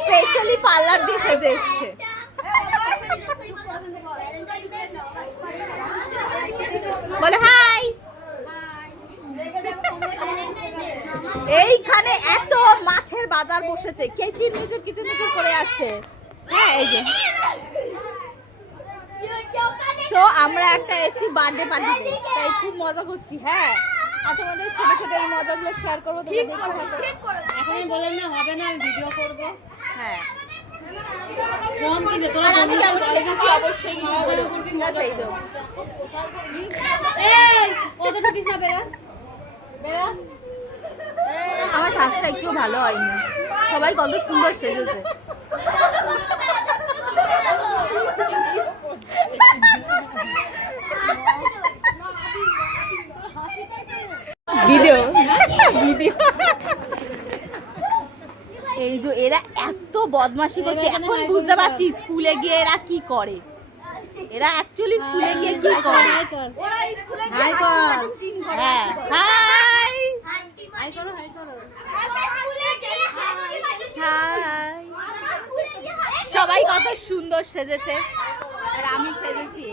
Specially parlour দিয়ে সেজে এসছে। বলে হাই। এইখানে এত মাছের বাজার বসেছে, কেচির মিচির কিছু কিছু করে আসছে। হ্যাঁ এই যে সো আমরা একটা এসছি বার্থডে পার্টিতে, তাই খুব মজা করছি। হ্যাঁ আর তোমাদের ছোট ছোট এই মজাগুলো শেয়ার করবো। এখন বলেন না হবে না, আমি ভিডিও করবো। হ্যাঁ ফোন দিবে তোরা আমি যেমন সেজেছি অবশ্যই ঠিক আছে। এই যে এই কত ঢুকিস না, বেরা বেরা। আমার শ্বাসটা একটু ভালো হয়নি, সবাই কত সুন্দর সেজেছে। ভিডিও ভিডিও এই যে এরা এত বদমাশি করছে, এখন বুঝতে পারছি স্কুলে গিয়ে এরা কি করে। এরা অ্যাকচুয়ালি স্কুলে গিয়ে কি করে। হাই কর। হ্যাঁ হাই হাই করো, হাই করো। হাই। সবাই কত সুন্দর সেজেছে আর আমি সেজেছি।